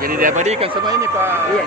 Jadi diabadikan semua ini, Pak. Iya.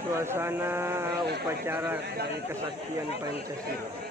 Suasana upacara dari kesaktian Pancasila.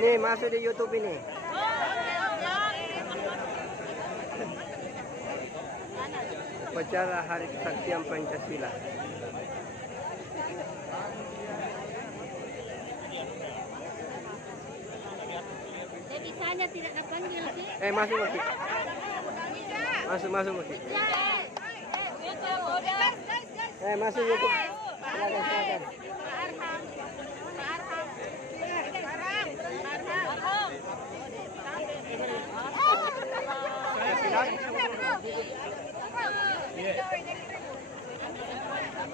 Nih masuk di YouTube ini. Upacara Hari Kesaktian Pancasila. Bisanya tidak dipanggil sih. Masuk masuk. Masuk masuk. Masuk YouTube. Silakan silakan.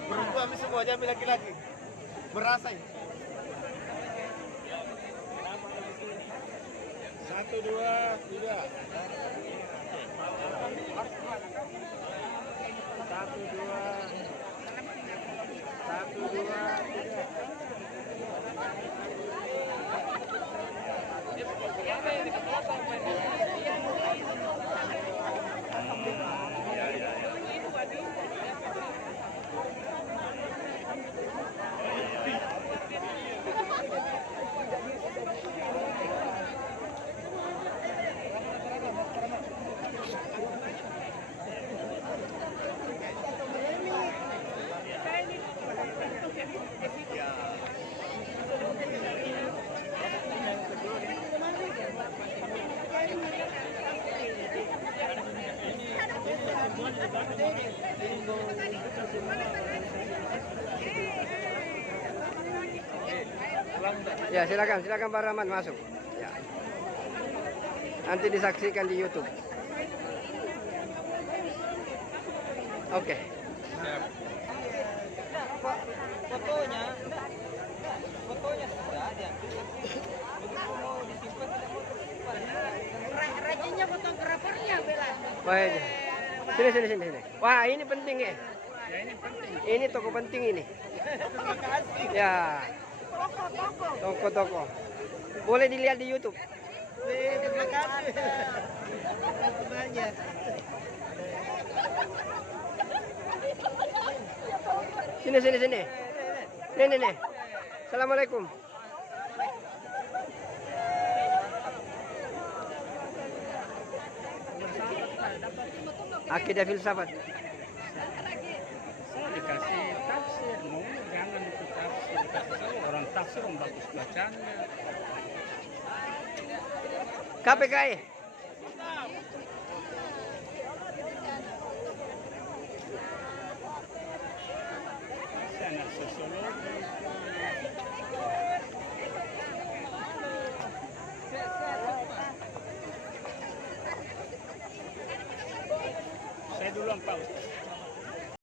Perempuan semua aja laki-laki merasa ini. 1, 2, 3. 1, 2. 1, 2, Ya silakan Pak Rahman masuk. Ya. Nanti disaksikan di YouTube. Oke. Fotonya sudah ada. Rajinnya fotografernya Bella. Baik. Sini. Wah ini penting ya. Ini toko penting ini. Ya. Toko. Boleh dilihat di YouTube. Terima kasih. Terima kasih banyak. Sini, sini, sini. Nih. Assalamualaikum. Akidah filsafat. Saya dikasih tafsir, mau jangan itu tafsir, dikasih saya orang tafsir yang bagus bacanya. KPKI. Saya anak sosiologi. Saya duluan Pak Ustaz.